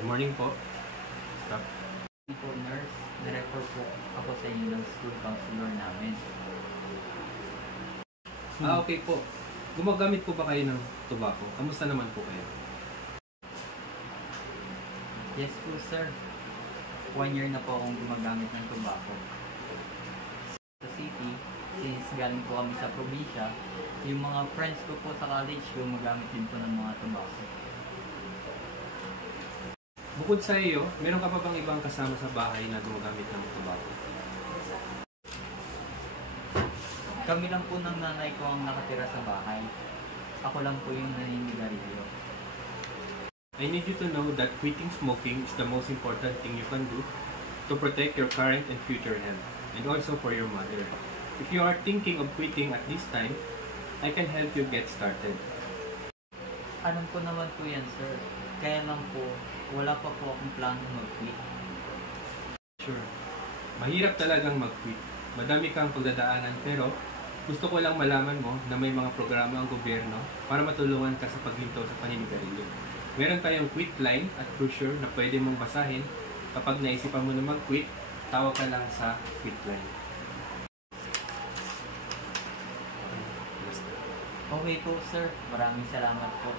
Good morning po. Stop. Po, nurse, director po ako sa inyo ng school counselor namin. Okay po. Gumagamit po ba kayo ng tobacco? Kamusta naman po kayo? Yes po, sir. 1 year na po akong gumagamit ng tobacco. Sa city, since galing po kami sa probinsya, yung mga friends ko po sa college gumagamit din po ng mga tobacco. Bukod sa iyo, meron ka pa bang ibang kasama sa bahay na gumagamit ng tobacco? Kami lang po ng nanay ko ang nakatira sa bahay. Ako lang po yung naninigarilyo. I need you to know that quitting smoking is the most important thing you can do to protect your current and future health, and also for your mother. If you are thinking of quitting at this time, I can help you get started. Alam ko naman po yan, sir. Kaya lang po, wala pa po akong plano mag-quit. Sure. Mahirap talagang mag-quit. Madami kang pagdadaanan, pero gusto ko lang malaman mo na may mga programa ang gobyerno para matulungan ka sa paghinto sa paninigarilyo. Meron tayong quit line at brochure na pwede mong basahin. Kapag naisipan mo na mag-quit, tawag ka lang sa quit line. Okay po, sir. Maraming salamat po.